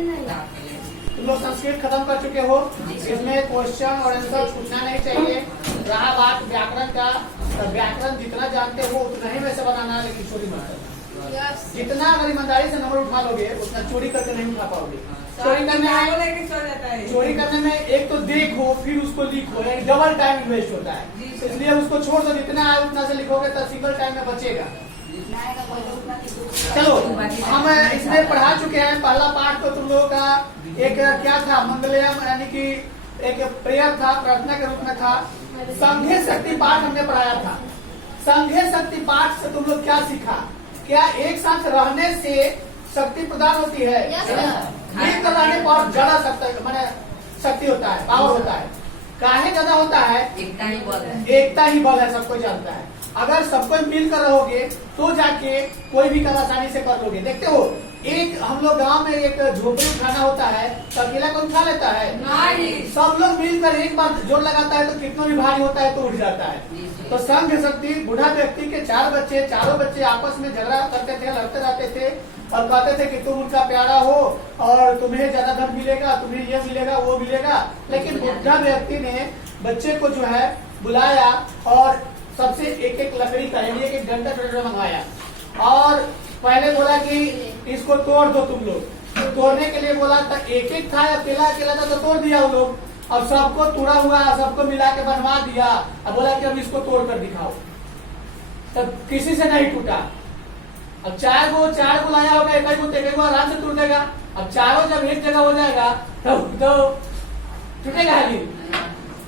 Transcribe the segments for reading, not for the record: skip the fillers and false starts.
तुम लोग संस्कृत खत्म कर चुके हो, इसमें क्वेश्चन और आंसर पूछना नहीं चाहिए। रहा बात व्याकरण का, तो व्याकरण जितना जानते हो उतना ही वैसे बनाना है, लेकिन चोरी मत करना। जितना अगर ईमानदारी से नंबर उठा लोगे उतना चोरी करके नहीं उठा पाओगे। चोरी करने में एक तो देखो फिर उसको लिखो, डबल टाइम इन्वेस्ट होता है, इसलिए उसको छोड़ दो। जितना आए उतना से लिखोगे तो सिंगल टाइम में बचेगा। चलो हम इसमें पढ़ा चुके हैं। पहला पाठ तो तुम लोगों का एक क्या था, मंगलम, यानी कि एक प्रेयर था, प्रार्थना के रूप में था। संघे शक्ति पाठ हमने पढ़ाया था। संघे शक्ति पाठ से तुम लोग क्या सीखा? क्या एक साथ रहने से शक्ति प्रदान होती है? मिलकर रहने पर ज्यादा शक्ति होता है, पावर होता है। काहे ज्यादा होता है? एकता ही बल है। एकता ही बल है, सबको जानता है। अगर सबको मिलकर रहोगे तो जाके कोई भी काम आसानी से कर लोगे। देखते हो, एक हम लोग गांव में एक झोपड़ी उठाना होता है तो अकेला कौन उठा लेता है? नहीं। सब लोग मिलकर एक बार जोर लगाता है तो कितना भी भारी होता है तो उठ जाता है। तो संघ शक्ति, बूढ़ा व्यक्ति के 4 बच्चे, चारों बच्चे आपस में झगड़ा करते थे, लड़ते रहते थे और कहते थे कि तुम उनका प्यारा हो और तुम्हें ज्यादा धन मिलेगा, तुम्हें ये मिलेगा, वो मिलेगा। लेकिन बूढ़ा व्यक्ति ने बच्चे को जो है बुलाया और सबसे एक एक लकड़ी का, यानी एक डंडा मंगाया और पहले बोला कि इसको तोड़ दो तुम लोग। तोड़ने के लिए बोला था, एक एक था, अकेला अकेला था तो तोड़ दिया वो लोग। अब सबको तोड़ा हुआ, सबको मिला के बनवा दिया। अब बोला कि अब इसको तोड़ कर दिखाओ, तब किसी से नहीं टूटा। अब चार को लाया होगा, एक को आराम से टूट देगा। अब चारों जब एक जगह हो जाएगा तब तो टूटेगा ही।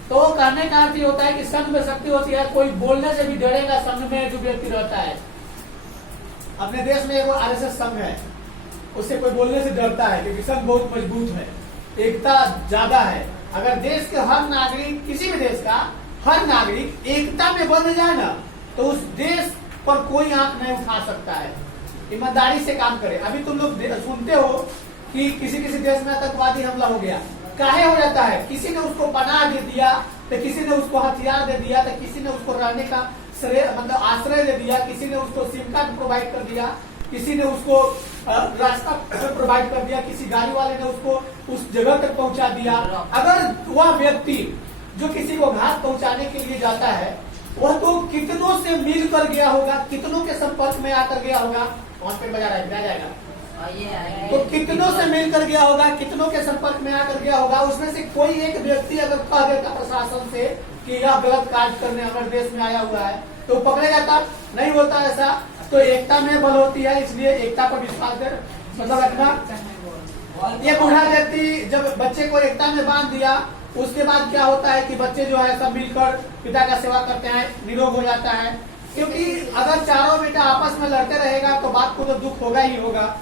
तो कहने का अर्थ ये होता है कि संघ में शक्ति होती है। कोई बोलने से भी डरेगा संघ में जो व्यक्ति रहता है। अपने देश में एक आरएसएस संघ है, उससे कोई बोलने से डरता है क्योंकि संघ बहुत मजबूत है, एकता ज्यादा है। अगर देश के हर नागरिक, किसी भी देश का हर नागरिक एकता में बंध जाए ना, तो उस देश पर कोई आंख नहीं उठा सकता है। ईमानदारी से काम करे। अभी तुम लोग सुनते हो कि किसी देश में आतंकवादी हमला हो गया, काहे हो जाता है? किसी ने उसको पनाह दे दिया, तो किसी ने उसको हथियार दे दिया, तो किसी ने उसको रहने का आश्रय दे दिया, किसी ने उसको सिम कार्ड प्रोवाइड कर दिया, किसी ने उसको रास्ता प्रोवाइड कर दिया, किसी गाड़ी वाले ने उसको उस जगह तक पहुंचा दिया। अगर वह व्यक्ति जो किसी को घात पहुंचाने के लिए जाता है, वह तो कितनों से मिल कर गया होगा, कितनों के संपर्क में आकर गया होगा। वहां पे बजा रहा जाएगा तो कितनों से मिलकर गया होगा, कितनों के संपर्क में आकर गया होगा। उसमें से कोई एक व्यक्ति अगर कह देता प्रशासन से कि यह गलत कार्य करने हमारे देश में आया हुआ है, तो पकड़े जाता नहीं होता ऐसा। तो एकता में बल होती है, इसलिए एकता पर विश्वास मतलब रखना। ये बूढ़ा व्यक्ति जब बच्चे को एकता में बांध दिया, उसके बाद क्या होता है कि बच्चे जो है सब मिलकर पिता का सेवा करते हैं, निरोग हो जाता है। क्योंकि अगर चारों बेटा आपस में लड़ते रहेगा तो बात को तो दुख होगा ही होगा।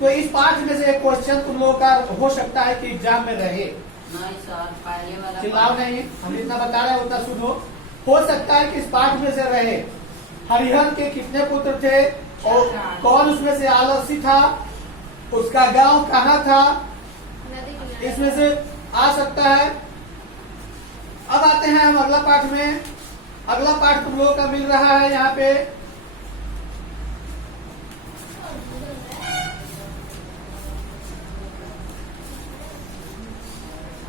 तो इस पाठ में से एक क्वेश्चन तुम लोगों का हो सकता है कि एग्जाम में रहे। नहीं सर, पहले वाला चिल्लाओ नहीं, हम जितना बता रहे हैं उतना सुनो। हो सकता है कि इस पाठ में से रहे, हरिहर के कितने पुत्र थे और कौन उसमें से आलसी था, उसका गांव कहाँ था, इसमें से आ सकता है। अब आते हैं हम अगला पाठ में। अगला पाठ तुम लोगों का मिल रहा है यहाँ पे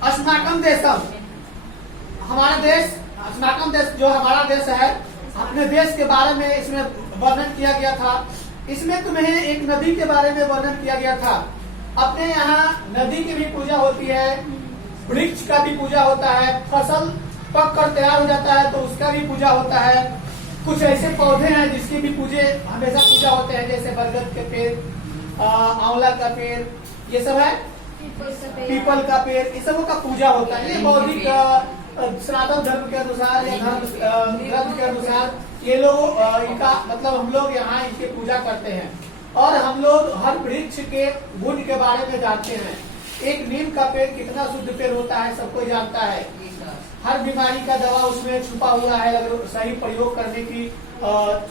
अस्माकम देशम। हमारा देश, अस्माकम देश जो हमारा देश है, अपने देश के बारे में इसमें वर्णन किया गया था। इसमें तुम्हें एक नदी के बारे में वर्णन किया गया था। अपने यहाँ नदी की भी पूजा होती है, वृक्ष का भी पूजा होता है, फसल पक कर तैयार हो जाता है तो उसका भी पूजा होता है। कुछ ऐसे पौधे हैं जिसकी भी हमेशा पूजा होते हैं, जैसे बरगद के पेड़, आंवला का पेड़, ये सब है, पीपल का पेड़, ये सबों का पूजा होता है। ये बौद्धिक सनातन धर्म के अनुसार या धर्म के अनुसार ये लोग इनका मतलब हम लोग यहाँ इनकी पूजा करते हैं। और हम लोग हर वृक्ष के गुण के बारे में जानते हैं। एक नीम का पेड़ कितना शुद्ध पेड़ होता है सबको जानता है। हर बीमारी का दवा उसमें छुपा हुआ है अगर सही प्रयोग करने की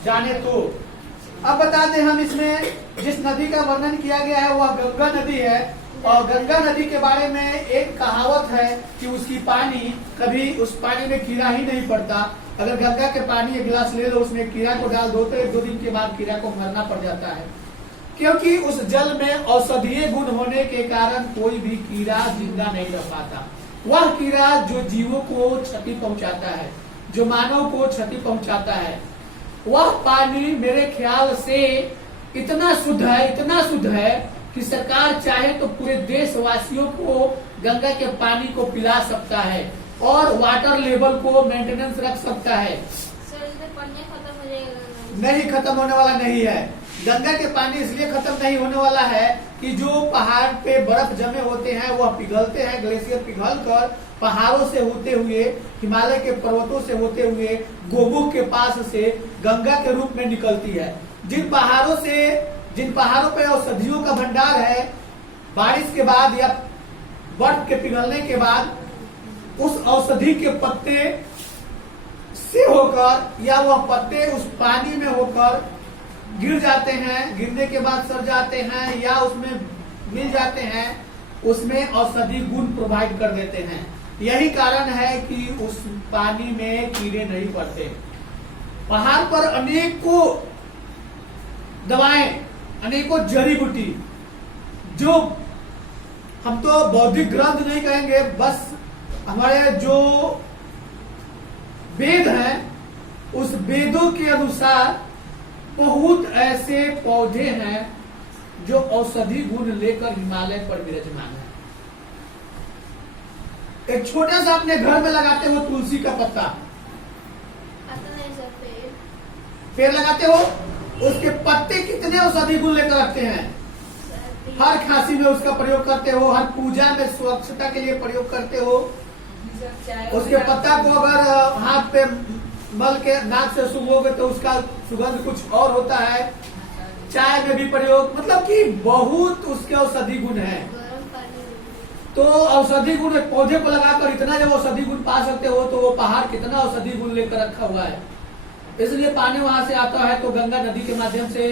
जाने तो। अब बता दें हम इसमें जिस नदी का वर्णन किया गया है वह गंगा नदी है। और गंगा नदी के बारे में एक कहावत है कि उसकी पानी कभी उस पानी में कीड़ा ही नहीं पड़ता। अगर गंगा के पानी एक गिलास ले लो, उसमें कीड़ा को डाल दो तो 1-2 दिन के बाद कीड़ा को मरना पड़ जाता है। क्योंकि उस जल में औषधीय गुण होने के कारण कोई भी कीड़ा जिंदा नहीं रह पाता। वह कीड़ा जो जीवों को क्षति पहुंचाता है, जो मानव को क्षति पहुंचाता है, वह पानी मेरे ख्याल से इतना शुद्ध है, इतना शुद्ध है कि सरकार चाहे तो पूरे देशवासियों को गंगा के पानी को पिला सकता है और वाटर लेवल को मेंटेनेंस रख सकता है। सर इसमें पानी खत्म हो जाएगा? नहीं, खत्म होने वाला नहीं है। गंगा के पानी इसलिए खत्म नहीं होने वाला है कि जो पहाड़ पे बर्फ जमे होते हैं वह पिघलते हैं, ग्लेशियर पिघल कर पहाड़ों से होते हुए, हिमालय के पर्वतों से होते हुए गोमुख के पास से गंगा के रूप में निकलती है। जिन पहाड़ों पे औषधियों का भंडार है, बारिश के बाद या बर्फ के पिघलने के बाद उस औषधि के पत्ते से होकर या वह पत्ते उस पानी में होकर गिर जाते हैं, गिरने के बाद सड़ जाते हैं या उसमें मिल जाते हैं, उसमें औषधि गुण प्रोवाइड कर देते हैं। यही कारण है कि उस पानी में कीड़े नहीं पड़ते। पहाड़ पर अनेकों दवाएं, अनेकों जड़ी बूटी, जो हम तो बौद्धिक ग्रंथ नहीं कहेंगे, बस हमारे जो वेद हैं उस वेदों के अनुसार बहुत ऐसे पौधे हैं जो औषधि गुण लेकर हिमालय पर विराजमान है। एक छोटा सा अपने घर में लगाते हो तुलसी का पत्ता, आता नहीं सर पेड़ लगाते हो, उसके पत्ते कितने औषधि गुण लेकर रखते हैं। हर खांसी में उसका प्रयोग करते हो, हर पूजा में स्वच्छता के लिए प्रयोग करते हो। उसके पत्ता को अगर हाथ पे मल के नाक से सूंघोगे तो उसका सुगंध कुछ और होता है। चाय में भी प्रयोग, मतलब कि बहुत उसके औषधि गुण है। गर्म पानी तो औषधि गुण एक पौधे को लगाकर इतना जब औषधि गुण पा सकते हो तो वो पहाड़ कितना औषधि गुण लेकर रखा हुआ है। इसलिए पानी वहां से आता है तो गंगा नदी के माध्यम से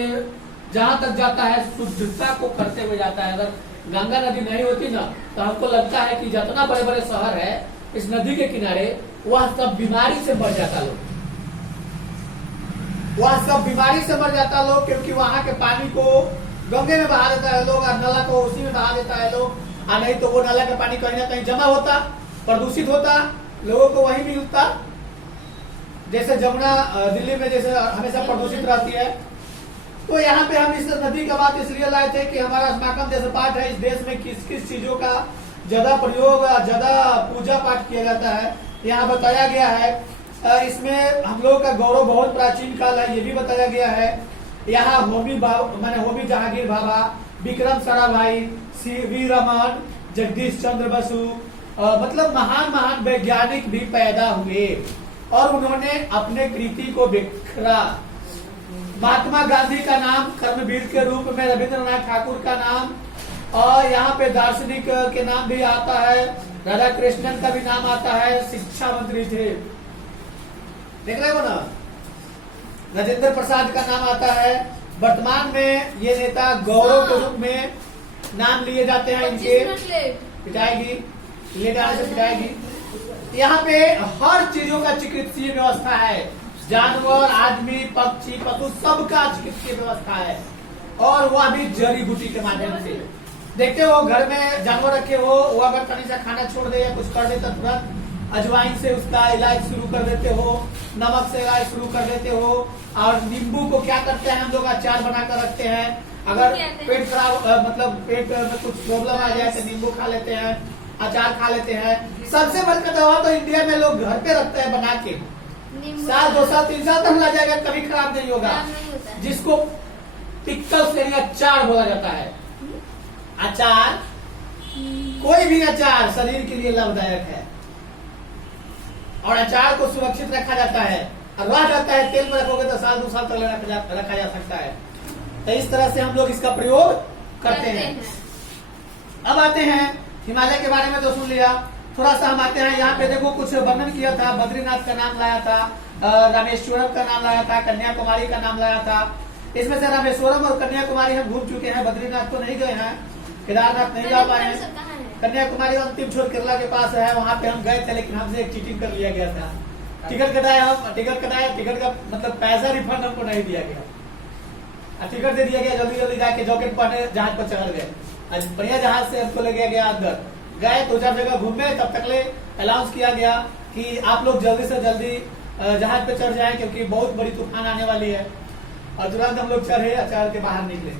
जहां तक जाता है शुद्धता को करते हुए जाता है। अगर गंगा नदी नहीं होती ना तो हमको लगता है कि जितना बड़े बड़े शहर है इस नदी के किनारे, वह सब बीमारी से मर जाता लोग, वह सब बीमारी से मर जाता लोग, क्योंकि वहां के पानी को गंगे में बहा देता है लोग और नाला को उसी में बहा देता है लोग। नहीं तो वो नाला का पानी कहीं ना कहीं जमा होता, प्रदूषित होता, लोगों को वही मिलता। जैसे जमुना दिल्ली में जैसे हमेशा प्रदूषित रहती है। तो यहाँ पे हम इस नदी का बात इसलिए लाए थे कि हमारा अस्माकम जैसे पाठ है, इस देश में किस किस चीजों का ज्यादा प्रयोग, ज्यादा पूजा पाठ किया जाता है, यहाँ बताया गया है। इसमें हम लोग का गौरव बहुत प्राचीन काल है, ये भी बताया गया है। यहाँ होमी जहांगीर बाबा, विक्रम साराभाई, सी.वी. रमन, जगदीश चंद्र बसु, मतलब महान महान वैज्ञानिक भी पैदा हुए और उन्होंने अपने कृति को बिखरा। महात्मा गांधी का नाम कर्मवीर के रूप में, रविंद्रनाथ ठाकुर का नाम, और यहाँ पे दार्शनिक के नाम भी आता है, राधा कृष्णन का भी नाम आता है, शिक्षा मंत्री थे, देख रहे हो ना, राजेंद्र प्रसाद का नाम आता है। वर्तमान में ये नेता गौरव के रूप में नाम लिए जाते हैं इनके। पिटाएगी, ले जाने से पिटाएगी। यहाँ पे हर चीजों का चिकित्सीय व्यवस्था है, जानवर, आदमी, पक्षी, पशु, सबका चिकित्सीय व्यवस्था है, और वह भी जड़ी बूटी के माध्यम से। देखते हो घर में जानवर रखे हो, वो अगर कहीं से खाना छोड़ दे या कुछ कर दे तो तुरंत अजवाइन से उसका इलाज शुरू कर देते हो, नमक से इलाज शुरू कर देते हो, और नींबू को क्या करते हैं हम लोग अचार बनाकर रखते हैं। अगर पेट खराब, मतलब पेट में कुछ प्रॉब्लम आ जाए तो नींबू खा लेते हैं, अचार खा लेते हैं। सबसे बढ़कर दवा तो इंडिया में लोग घर पे रखते हैं बना के, साल 2 साल 3 साल तक ला जाएगा, कभी खराब नहीं होगा, जिसको पिक्कल से अचार बोला जाता है। अचार, कोई भी अचार शरीर के लिए लाभदायक है, और अचार को सुरक्षित रखा जाता है और रह जाता है। तेल में रखोगे तो साल 2 साल तक रखा जा सकता है। तो इस तरह से हम लोग इसका प्रयोग करते हैं। अब आते हैं हिमालय के बारे में, तो सुन लिया, थोड़ा सा हम आते हैं यहाँ पे। देखो कुछ वर्णन किया था, बद्रीनाथ का नाम लाया था, रामेश्वरम का नाम लाया था, कन्याकुमारी का नाम लाया था। इसमें से रामेश्वरम और कन्याकुमारी हम घूम चुके हैं, बद्रीनाथ तो नहीं गए हैं, केदारनाथ नहीं जा पाए हैं। कन्याकुमारी अंतिम छोर केरला के पास है, वहाँ पे हम गए थे, लेकिन हमसे एक चीटिंग कर लिया गया था। टिकट कटाया, टिकट का मतलब पैसा रिफंड हमको नहीं दिया गया। टिकट दे दिया गया, जल्दी जल्दी जाके जॉकेट पहने जहाज पर चढ़ गए। आज बढ़िया जहाज से हमको ले गया गया अंदर, गए 2-4 जगह घूमे, तब तक ले अनाउंस किया गया कि आप लोग जल्दी से जल्दी जहाज पे चढ़ जाएं क्योंकि बहुत बड़ी तूफान आने वाली है। और तुरंत हम लोग चढ़े, चढ़ के बाहर निकले।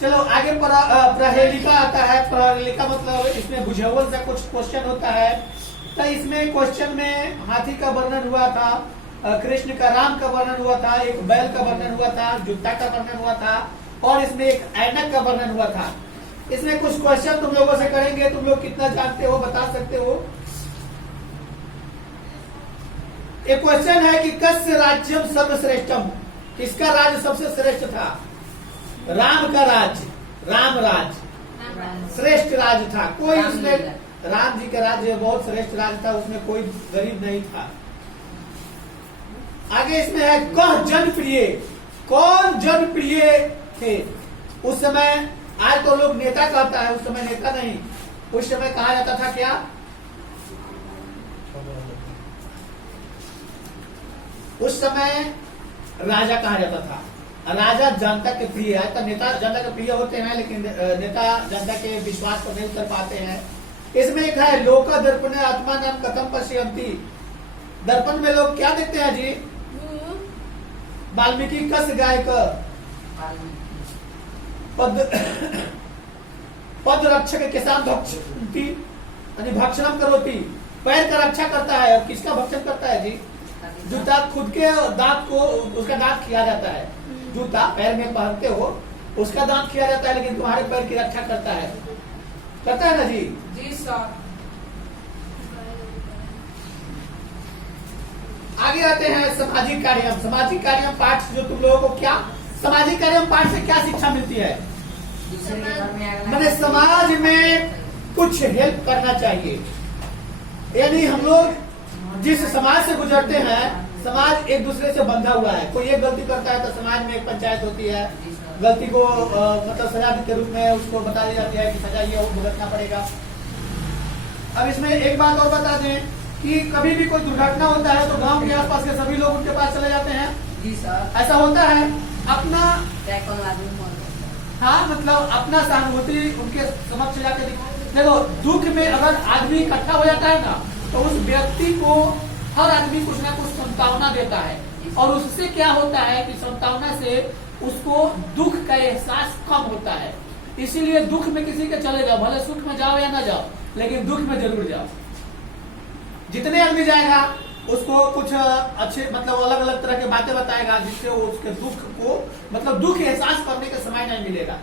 चलो आगे प्रहेलिका आता है। प्रहेलिका मतलब इसमें बुझावल सा कुछ क्वेश्चन होता है। तो इसमें क्वेश्चन में हाथी का वर्णन हुआ था, कृष्ण का, राम का वर्णन हुआ था, एक बैल का वर्णन हुआ था, जूता का वर्णन हुआ था और इसमें एक ऐनक का वर्णन हुआ था। इसमें कुछ क्वेश्चन तुम लोगों से करेंगे, तुम लोग कितना जानते हो बता सकते हो। एक क्वेश्चन है कि कस्य राज्यम सर्वश्रेष्ठम, किसका राज्य सबसे श्रेष्ठ था? राम का राज्य, राम राज्य श्रेष्ठ राज्य था। कोई उसमें, राम जी का राज्य बहुत श्रेष्ठ राज्य था, उसमें कोई गरीब नहीं था। आगे इसमें है कह जनप्रिय, कौन जनप्रिय थे उस समय? आज तो लोग नेता कहता है, उस समय नेता नहीं, उस समय कहा जाता था क्या? उस समय राजा कहा जाता था। राजा जनता के प्रिय है। तो नेता जनता के प्रिय होते हैं, लेकिन नेता जनता के विश्वास को नहीं कर पाते हैं। इसमें एक है लोक दर्पण आत्मा नाम कथम पश्यन्ति, दर्पण में लोग क्या देखते हैं जी? वाल्मीकि कस गाय का पद रक्षक के साथ भक्षण करोती, पैर का रक्षा करता है। और किसका भक्षण करता है जी? जूता, खुद के दांत को, उसका दांत खिया जाता है। जूता पैर में पहनते हो, उसका दांत खिया जाता है, लेकिन तुम्हारे पैर की रक्षा करता है ना जी? जी सर। आगे आते हैं सामाजिक कार्यम। सामाजिक कार्यम पाठ से जो तुम लोगों को क्या, सामाजिक कार्यम पाठ से क्या शिक्षा मिलती है? मैंने समाज में कुछ हेल्प करना चाहिए। यानी हम लोग जिस समाज से गुजरते हैं, समाज एक दूसरे से बंधा हुआ है। कोई एक गलती करता है तो समाज में एक पंचायत होती है, गलती को मतलब सजा के रूप में उसको बता दी जाती है कि सजा ये भुगतना पड़ेगा। अब इसमें एक बात और बता दें कि कभी भी कोई दुर्घटना होता है तो गांव के आसपास के सभी लोग उनके पास चले जाते हैं। जी सर। ऐसा होता है अपना, हाँ मतलब अपना सहानुभूति उनके समक्ष जाके देखो। दुख में अगर आदमी इकट्ठा हो जाता है ना, तो उस व्यक्ति को हर आदमी कुछ ना कुछ संतावना देता है, और उससे क्या होता है कि संतावना से उसको दुख का एहसास कम होता है। इसीलिए दुख में किसी के चले जाओ, भले सुख में जाओ या ना जाओ, लेकिन दुख में जरूर जाओ। जितने आदमी जाएगा उसको कुछ अच्छे मतलब अलग अलग तरह की बातें बताएगा, जिससे वो उसके दुख को मतलब दुख एहसास करने का समय नहीं मिलेगा,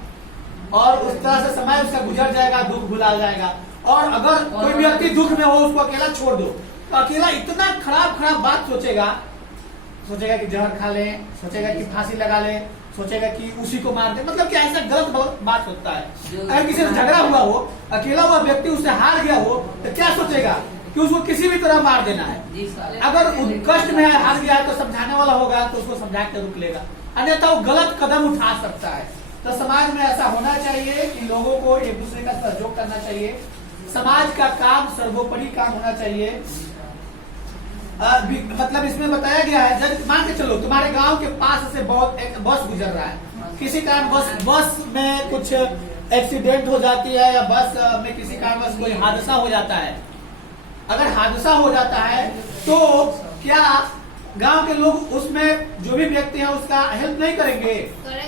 और उस तरह से समय उसका गुजर जाएगा, दुख भुला जाएगा। और अगर कोई व्यक्ति दुख में हो, उसको अकेला छोड़ दो, तो अकेला इतना खराब खराब बात सोचेगा कि जहर खा ले, सोचेगा कि फांसी लगा ले, सोचेगा कि उसी को मार दे, मतलब कि ऐसा गलत बात होता है। अगर किसी से झगड़ा हुआ हो, अकेला हुआ व्यक्ति उससे हार गया हो, तो क्या सोचेगा कि उसको किसी भी तरह मार देना है। अगर कष्ट में हार गया है तो समझाने वाला होगा तो उसको समझा के रुक लेगा, अन्यथा वो गलत कदम उठा सकता है। तो समाज में ऐसा होना चाहिए कि लोगों को एक दूसरे का सहयोग करना चाहिए। समाज का काम सर्वोपरि काम होना चाहिए। मतलब इसमें बताया गया है, जब मान के चलो तुम्हारे गांव के पास से बहुत एक बस गुजर रहा है, किसी कारण बस में कुछ एक्सीडेंट हो जाती है, या बस में किसी कारणवश कोई हादसा हो जाता है। अगर हादसा हो जाता है तो क्या गांव के लोग उसमें जो भी व्यक्ति है उसका हेल्प नहीं करेंगे?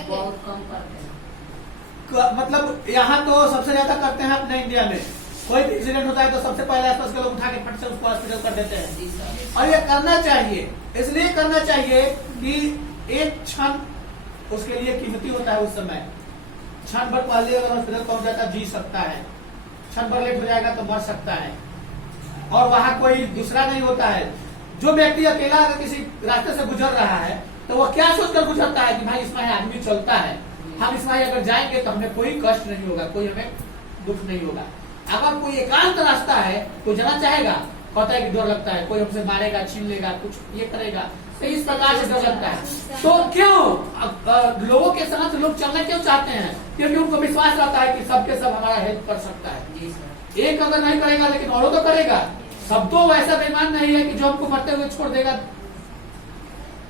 बहुत कम करते हैं। मतलब यहाँ तो सबसे ज्यादा करते हैं अपने इंडिया में। कोई भी एक्सीडेंट होता है तो सबसे पहले आसपास के लोग उठा के फट से उसको हॉस्पिटल कर देते हैं, और ये करना चाहिए। इसलिए करना चाहिए कि एक क्षण उसके लिए कीमती होता है। उस समय क्षण भर पहले अगर हॉस्पिटल पहुंच जाता जी सकता है, क्षण भर लेट हो जाएगा तो मर सकता है, और वहाँ कोई दूसरा नहीं होता है। जो व्यक्ति अकेला अगर किसी रास्ते से गुजर रहा है तो वो क्या सोचकर गुजरता है कि भाई इसमें आदमी चलता है, हम इसमें अगर जाएंगे तो हमें कोई कष्ट नहीं होगा, कोई हमें दुख नहीं होगा। अगर कोई एकांत रास्ता है, कोई जाना चाहेगा, कहता है कि डर लगता है, कोई हमसे मारेगा, छीन लेगा, कुछ ये करेगा, तो इस प्रकार से डर लगता है। तो क्यों लोगों के साथ लोग चलना क्यों चाहते हैं? क्योंकि उनको विश्वास रहता है कि सबके सब हमारा हेल्प कर सकता है। एक अगर नहीं करेगा लेकिन औरों तो करेगा। सब तो वैसा बेईमान नहीं है कि जो हमको मरते हुए छोड़ देगा।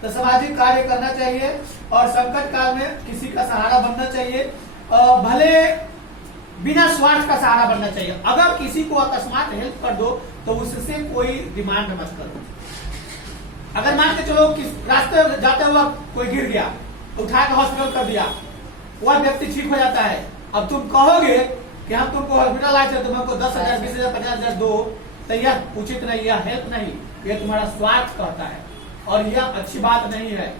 तो सामाजिक कार्य करना चाहिए और संकट काल में किसी का सहारा बनना चाहिए, भले बिना स्वार्थ का सहारा बनना चाहिए। अगर किसी को अकस्मात हेल्प कर दो तो उससे कोई डिमांड मत करो। अगर मान के चलो कि रास्ते जाते हुआ कोई गिर गया, उठा के हॉस्पिटल कर दिया, वह व्यक्ति ठीक हो जाता है, अब तुम कहोगे कि हम तुमको हॉस्पिटल आए थे, तुम हमको 10,000, 20,000, 50,000 दो, तो यह उचित नहीं, यह हेल्प नहीं, यह तुम्हारा स्वार्थ करता है और यह अच्छी बात नहीं है।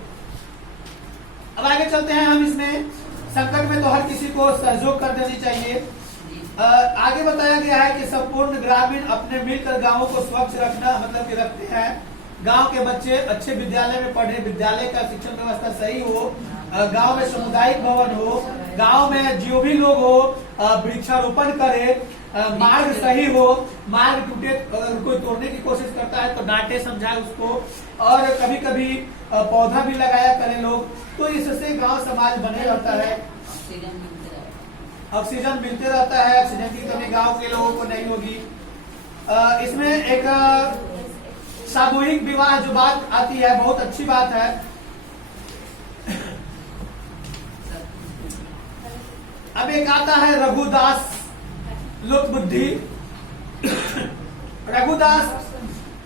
अब आगे चलते हैं हम इसमें। संकट में तो हर किसी को सहयोग कर देनी चाहिए। आगे बताया गया है कि संपूर्ण ग्रामीण अपने मिलकर गांवों को स्वच्छ रखना मतलब कि रखते हैं। गांव के बच्चे अच्छे विद्यालय में पढ़े, विद्यालय का शिक्षण व्यवस्था सही हो, गांव में सामुदायिक भवन हो, गांव में जो भी लोग हो वृक्षारोपण करे, मार्ग सही हो, मार्ग टूटे अगर कोई तोड़ने की कोशिश करता है तो डांटे समझाए उसको, और कभी कभी पौधा भी लगाया करें लोग, तो इससे गांव समाज बने रहता है, ऑक्सीजन मिलते रहता है। ऑक्सीजन की कमी गांव के लोगों को नहीं होगी। इसमें एक सामूहिक विवाह जो बात आती है बहुत अच्छी बात है। अब एक आता है रघुदास लोक बुद्धि। रघुदास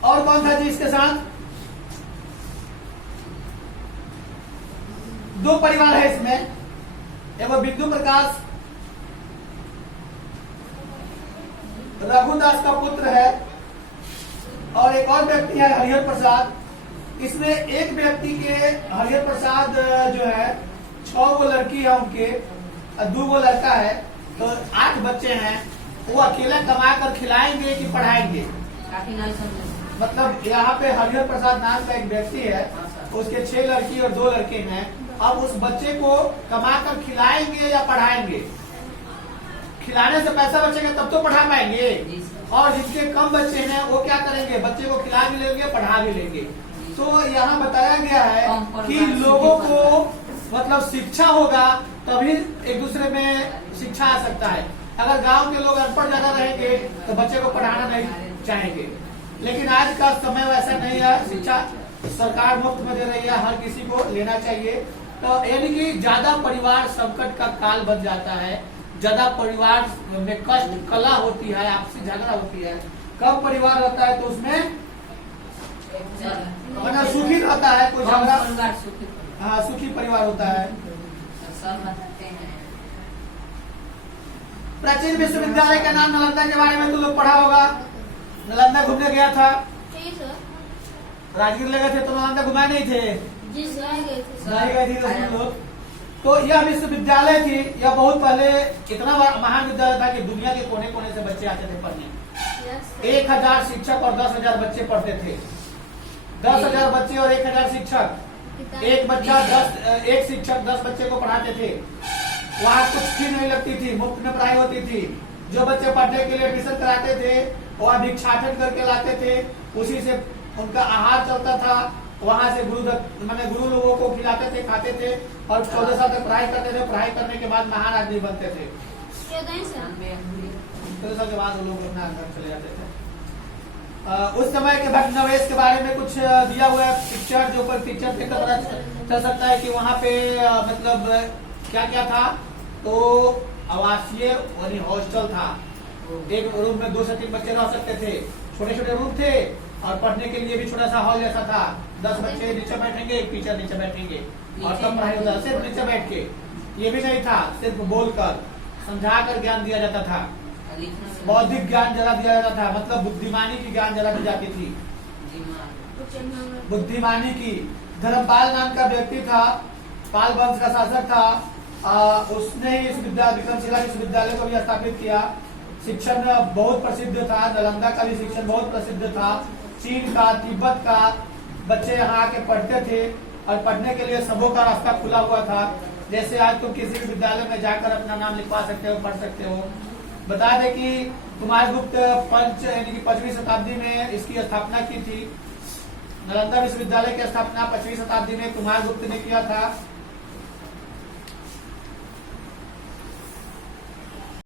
और कौन था जी इसके साथ? दो परिवार है इसमें, एवं बिंदु प्रकाश रघुदास का पुत्र है और एक और व्यक्ति है हरिहर प्रसाद। इसमें एक व्यक्ति के हरिहर प्रसाद जो है 6 वो लड़की है उनके, 2 वो लड़का है, तो 8 बच्चे हैं। वो अकेला कमा कर खिलाएंगे कि पढ़ाएंगे? मतलब यहाँ पे हरिहर प्रसाद नाम का एक व्यक्ति है, उसके 6 लड़की और 2 लड़के हैं। अब उस बच्चे को कमा कर खिलाएंगे या पढ़ाएंगे? खिलाने से पैसा बचेगा तब तो पढ़ा पाएंगे, और जिनके कम बच्चे हैं वो क्या करेंगे? बच्चे को खिला भी लेंगे, पढ़ा भी लेंगे। तो यहाँ बताया गया है कि लोगों को मतलब शिक्षा होगा तभी एक दूसरे में शिक्षा आ सकता है। अगर गांव के लोग अनपढ़ ज्यादा रहेंगे तो बच्चे को पढ़ाना नहीं चाहेंगे, लेकिन आज का समय वैसा नहीं है। शिक्षा सरकार मुफ्त में दे रही है, हर किसी को लेना चाहिए। तो यानी कि ज्यादा परिवार संकट का काल बन जाता है, ज्यादा परिवार में कष्ट कला होती है, आपसी झगड़ा होती है। कम परिवार रहता है तो उसमें मतलब सुखी रहता है, कोई झगड़ा, हाँ सुखी परिवार होता है। प्राचीन विश्वविद्यालय का नाम नालंदा के बारे में तो लोग पढ़ा होगा। नालंदा घूमने गया था, राजगीर ले गए थे तो नालंदा घुमाए नहीं थे? जी सर गए थे लोग। तो यह विश्वविद्यालय थी, यह बहुत पहले इतना महान विद्यालय था कि दुनिया के कोने कोने से बच्चे आते थे पढ़ने। 1000 शिक्षक और 10,000 बच्चे पढ़ते थे। 10,000 बच्चे और 1,000 शिक्षक, एक शिक्षक 10 बच्चे को पढ़ाते थे। वहाँ कुछ फी नहीं लगती थी, मुफ्त में पढ़ाई होती थी। जो बच्चे पढ़ने के लिए एडमिशन कराते थे वह भिक्षाटन करके लाते थे, उसी से उनका आहार चलता था। वहां से गुरु लोगों को खिलाते थे, खाते थे और 14 साल तक पढ़ाई करते थे। पढ़ाई करने के बाद महान आदमी बनते थे। 14 साल के बाद वो लोग अपना घर चले जाते थे। उस समय के भटनवेश के बारे में कुछ दिया हुआ है पिक्चर, जो ऊपर पिक्चर देख कर पता चल सकता है कि वहाँ पे मतलब क्या क्या था। तो आवासीय यानी हॉस्टल था, एक रूम में 2 से 3 बच्चे रह सकते थे। छोटे छोटे रूम थे और पढ़ने के लिए भी छोटा सा हॉल जैसा था। 10 बच्चे नीचे बैठेंगे, एक टीचर नीचे बैठेंगे और सब पढ़ाई होता, सिर्फ नीचे बैठ के। ये भी नहीं था, सिर्फ बोलकर समझा कर ज्ञान दिया जाता था। बौद्धिक ज्ञान जरा दिया जाता था, मतलब बुद्धिमानी की ज्ञान जरा दी जाती थी, बुद्धिमानी की। धर्मपाल नाम का व्यक्ति था, पाल वंश का शासक था। उसने ही इस विक्रमशिला विश्वविद्यालय को भी स्थापित किया। शिक्षण बहुत प्रसिद्ध था, नालंदा का भी शिक्षण बहुत प्रसिद्ध था। चीन का, तिब्बत का बच्चे यहाँ आके पढ़ते थे और पढ़ने के लिए सबों का रास्ता खुला हुआ था। जैसे आज तुम किसी भी विद्यालय में जाकर अपना नाम लिखवा सकते हो, पढ़ सकते हो। बता दें कि कुमारगुप्त पंच यानी कि 5वीं शताब्दी में इसकी स्थापना की थी। नालंदा विश्वविद्यालय की स्थापना 5वीं शताब्दी में कुमारगुप्त ने किया था।